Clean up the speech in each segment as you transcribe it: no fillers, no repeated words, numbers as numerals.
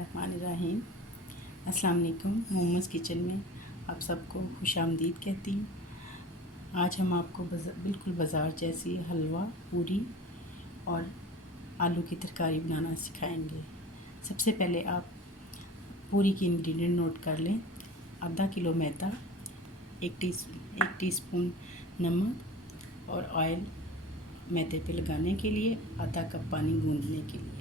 बिस्मिल्लाहिर्रहमानिर्रहीम। अस्सलाम वालेकुम। मोमोज़ किचन में आप सबको खुशामदीद कहती हूँ। आज हम आपको बिल्कुल बाज़ार जैसी हलवा पूरी और आलू की तरकारी बनाना सिखाएंगे। सबसे पहले आप पूरी की इंग्रेडिएंट नोट कर लें। आधा किलो मैदा, एक टीस्पून नमक और ऑयल मैदे पे लगाने के लिए, आधा कप पानी गूंदने के लिए।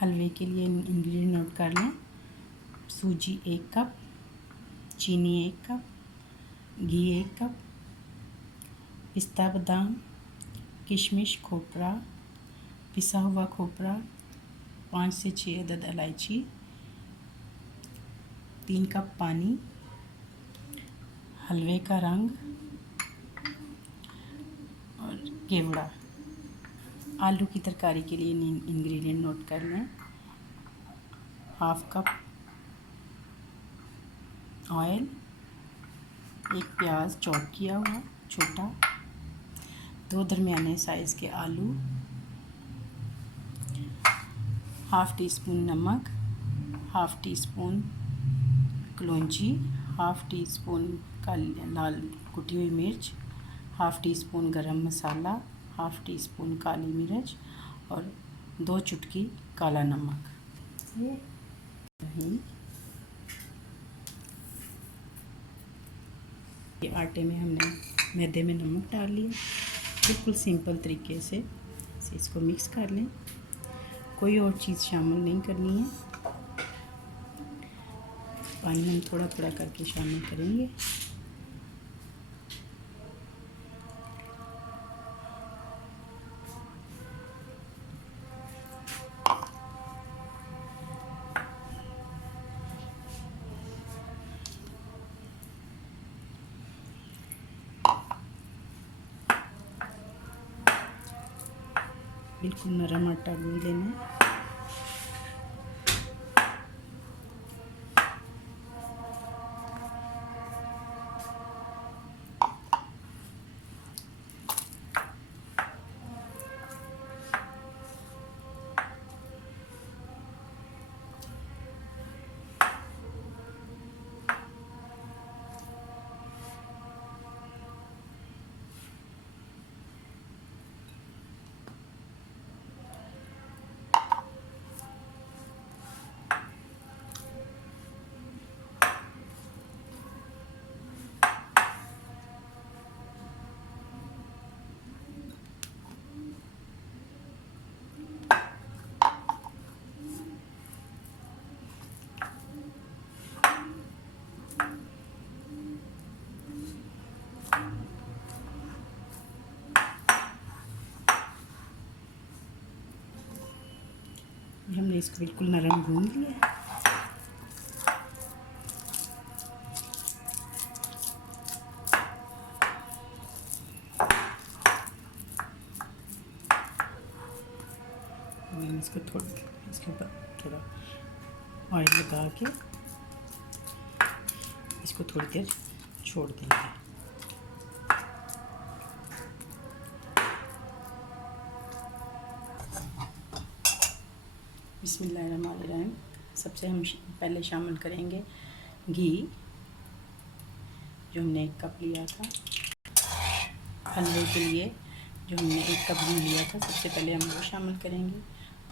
हलवे के लिए इंग्रेडिएंट नोट कर लें। सूजी 1 कप, चीनी 1 कप, घी 1 कप, पिस्ता बादाम, किशमिश, खोपरा, पिसा हुआ खोपरा, 5 से 6 अदद इलायची, 3 कप पानी, हलवे का रंग और केवड़ा। आलू की तरकारी के लिए इंग्रेडिएंट नोट कर लें। 1/2 कप ऑयल, 1 प्याज चॉप किया हुआ छोटा, 2 दरमियाने साइज़ के आलू, 1/2 टीस्पून नमक, 1/2 टीस्पून कलौंजी, 1/2 टीस्पून लाल कुटी हुई मिर्च, 1/2 टीस्पून गरम मसाला, 1/2 टीस्पून काली मिर्च और 2 चुटकी काला नमक। ये आटे में हमने मैदे में नमक डाल लिया। बिल्कुल सिंपल तरीके से इसको मिक्स कर लें। कोई और चीज़ शामिल नहीं करनी है। पानी हम थोड़ा थोड़ा करके शामिल करेंगे। बिल्कुल नरम आटा गूंद लेना है। हमने इसको बिल्कुल नरम गूंद लिया। इसको इसके ऊपर थोड़ा ऑयल लगा के इसको थोड़ी देर छोड़ देंगे। बिस्मिल्लाहिर्रहमानिर्रहीम। सबसे हम पहले शामिल करेंगे घी, जो हमने 1 कप लिया था। हलवे के लिए जो हमने 1 कप घी लिया था, सबसे पहले हम वो शामिल करेंगे।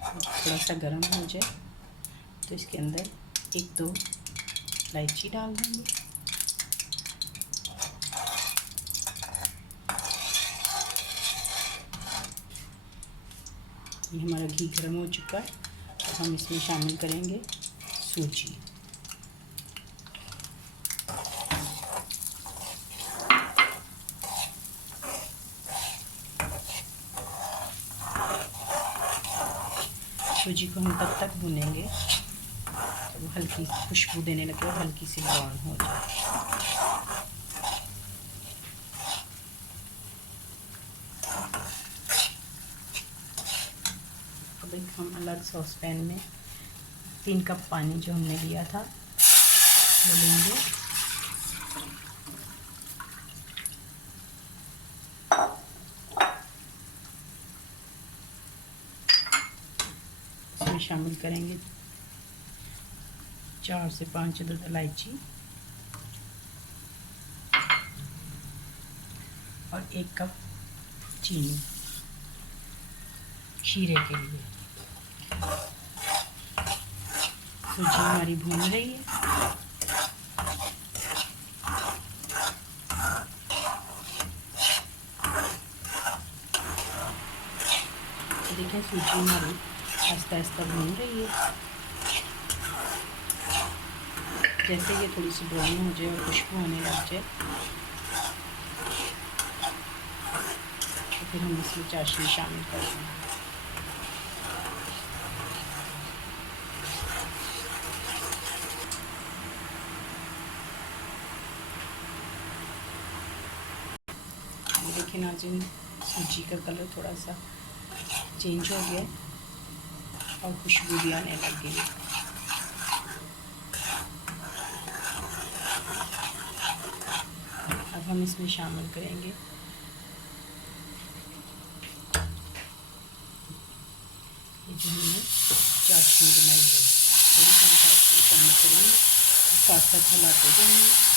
थोड़ा सा गर्म हो जाए तो इसके अंदर 1-2 इलायची डाल देंगे। ये हमारा घी गर्म हो चुका है। अब हम इसमें शामिल करेंगे सूजी। सूजी को हम तब तक भूनेंगे जब वो हल्की खुशबू देने लगे और हल्की सी ब्राउन हो जाए। अब एक हम अलग सॉस पैन में 3 कप पानी जो हमने लिया था वो लेंगे। इसमें शामिल करेंगे 4 से 5 अदद इलायची और 1 कप चीनी शीरे के लिए। सूजी हमारी भून रही है। देखिए सूजी हमारी आहिस्ता आहिस्ता भून रही है। जैसे ये थोड़ी सी ब्राउन हो जाए और खुशबू आने लग जाए तो फिर हम इसमें चाशनी शामिल कर देंगे। देखिए नाज़रीन, सूजी का कलर थोड़ा सा चेंज हो गया और खुशबू भी आने लग गई। अब हम इसमें शामिल करेंगे ये जो हमने चाशनी बनाई है, थोड़ी थोड़ी चाशनी शामिल करेंगे और साथ साथ हिलाते जाएंगे।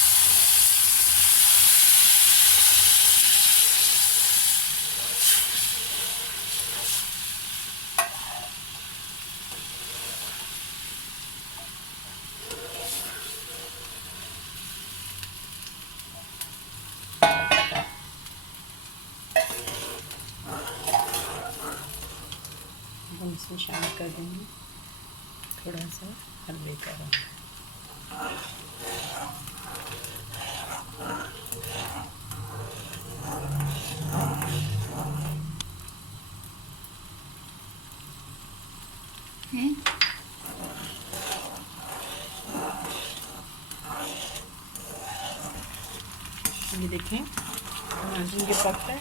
हम इसमें शामिल कर देंगे थोड़ा सा हलवे का रंग। ये देखें नाज़रीन, ये पकता है।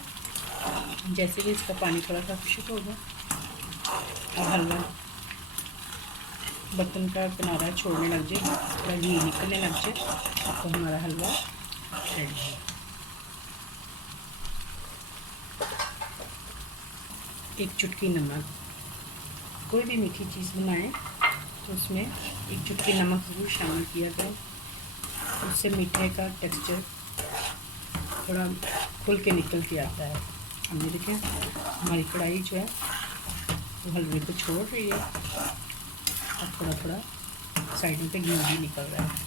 जैसे भी इसका पानी थोड़ा सा खुश्क होगा और हलवा बर्तन का किनारा छोड़ने लग जाए, थोड़ा घी निकलने लग जाए तो हमारा हलवा रेडी है। एक चुटकी नमक, कोई भी मीठी चीज़ बनाएं तो उसमें एक चुटकी नमक ज़रूर शामिल किया जाए। उससे मीठे का टेक्सचर थोड़ा खुल के निकल के आता है। हमने देखें हमारी कढ़ाई जो है वो हलवे को छोड़ रही है और थोड़ा थोड़ा साइडों पे घी भी निकल रहा है।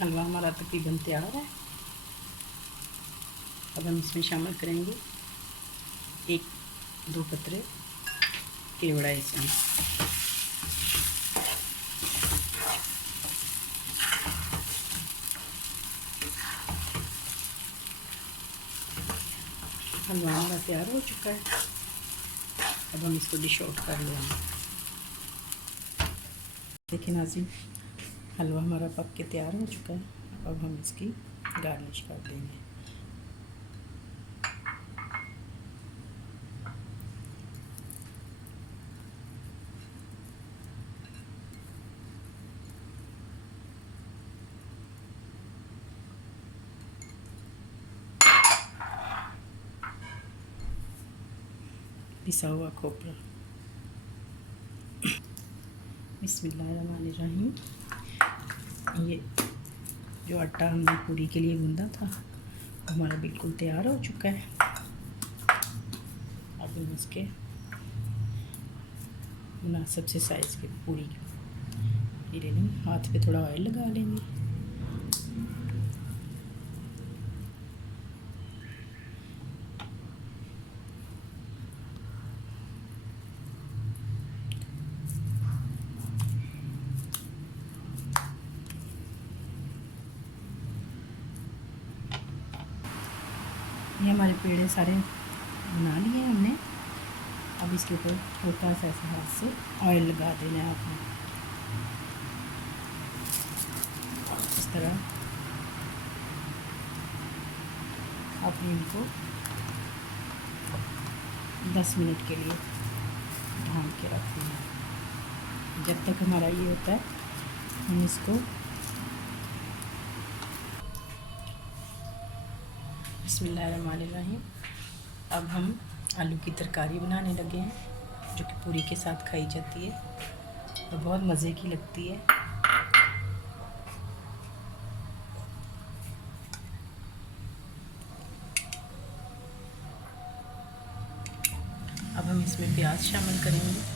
हलवा हमारा तकरीबन तैयार है। अब हम इसमें शामिल करेंगे 1-2 कतरे केवड़ा। इसमें हलवा हमारा तैयार हो चुका है। अब हम इसको डिश आउट कर लेंगे। देखिए नाज़रीन, हलवा हमारा पक के तैयार हो चुका है। अब हम इसकी गार्निश कर देंगे। पिसा हुआ खोपरा। बिस्मिल्लाहिर्रहमानिर्रहीम। ये जो आटा हमने पूरी के लिए गूंदा था हमारा बिल्कुल तैयार हो चुका है। अब हम इसके मुनासिब से साइज़ की पूरी ले लेंगे। हाथ पे थोड़ा ऑयल लगा लेंगे। ये हमारे पेड़े सारे बना लिए हमने। अब इसके ऊपर हल्का सा ऐसे हाथ से ऑयल लगा देना है आपने। इस तरह आपने इनको 10 मिनट के लिए ढाँक के रख देना। जब तक हमारा ये होता है हम इसको बिस्मिल्लाहिर्रहमानिर्रहीम। अब हम आलू की तरकारी बनाने लगे हैं, जो कि पूरी के साथ खाई जाती है और बहुत मज़े की लगती है। अब हम इसमें प्याज शामिल करेंगे।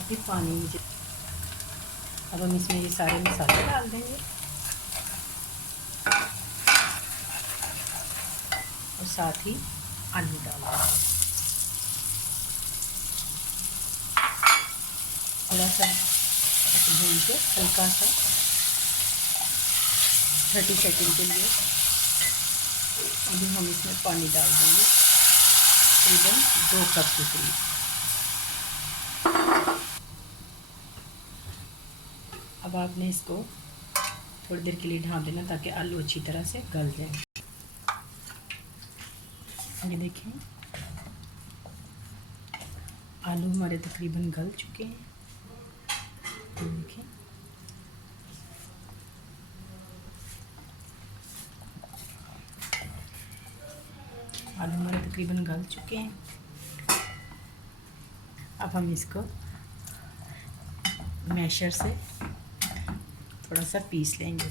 अभी पानी में अब हम इसमें ये सारे मसाले डाल देंगे और साथ ही आलू डाल देंगे। थोड़ा सा भून के हल्का सा 30 सेकंड के लिए अभी हम इसमें पानी डाल देंगे, तकरीबन 2 कप के करीब। अब आपने इसको थोड़ी देर के लिए ढाँप देना ताकि आलू अच्छी तरह से गल जाए। ये देखें, आलू हमारे तकरीबन गल चुके हैं। देखें, आलू हमारे तकरीबन गल चुके हैं। अब हम इसको मैशर से थोड़ा सा पीस लेंगे।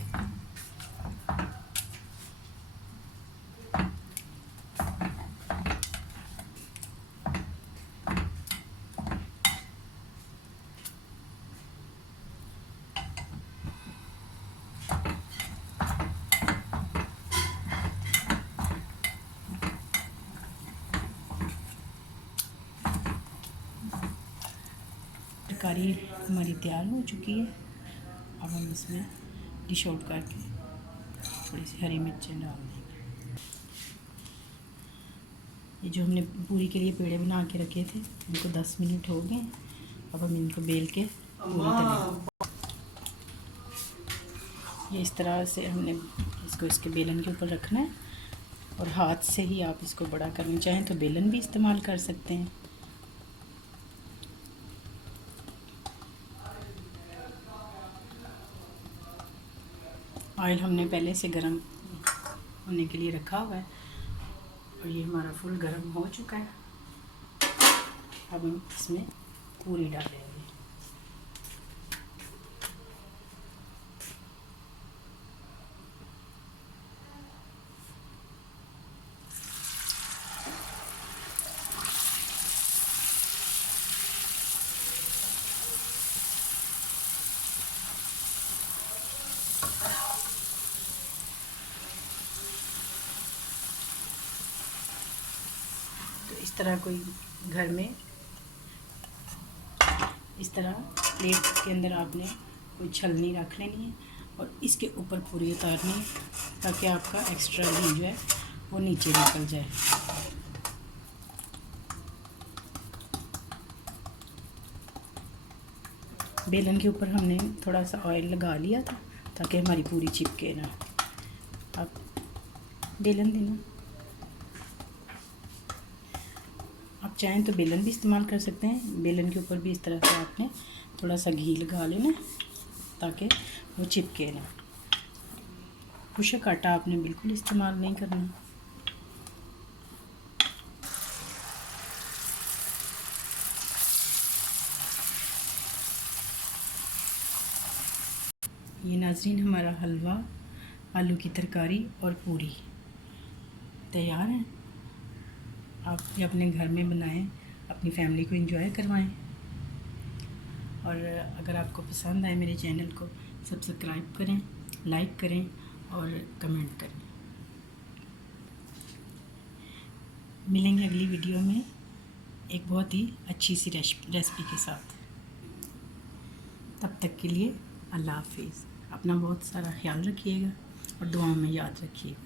तरकारी हमारी तैयार हो चुकी है। अब हम इसमें डिश आउट करके थोड़ी सी हरी मिर्चें डाल देंगे। ये जो हमने पूरी के लिए पेड़े बना के रखे थे, इनको 10 मिनट हो गए। अब हम इनको बेल के पूरी तलेंगे। ये इस तरह से हमने इसको इसके बेलन के ऊपर रखना है और हाथ से ही आप इसको बड़ा करना चाहें तो बेलन भी इस्तेमाल कर सकते हैं। ऑयल हमने पहले से गर्म होने के लिए रखा हुआ है और ये हमारा फुल गर्म हो चुका है। अब हम इसमें पूरी डालेंगे। इस तरह कोई घर में इस तरह प्लेट के अंदर आपने कोई छलनी रख लेनी है और इसके ऊपर पूरी उतारनी है ताकि आपका एक्स्ट्रा घी जो है वो नीचे निकल जाए। बेलन के ऊपर हमने थोड़ा सा ऑयल लगा लिया था ताकि हमारी पूरी चिपके ना। आप बेलन देना, आप चाहें तो बेलन भी इस्तेमाल कर सकते हैं। बेलन के ऊपर भी इस तरह से आपने थोड़ा सा घी लगा लेना ताकि वो चिपके ना। खुशक आटा आपने बिल्कुल इस्तेमाल नहीं करना। ये नाज़रीन, हमारा हलवा, आलू की तरकारी और पूरी तैयार है। आप भी अपने घर में बनाएं, अपनी फैमिली को एंजॉय करवाएं। और अगर आपको पसंद आए मेरे चैनल को सब्सक्राइब करें, लाइक करें और कमेंट करें। मिलेंगे अगली वीडियो में एक बहुत ही अच्छी सी रेसिपी के साथ। तब तक के लिए अल्लाह हाफिज़। अपना बहुत सारा ख्याल रखिएगा और दुआओं में याद रखिएगा।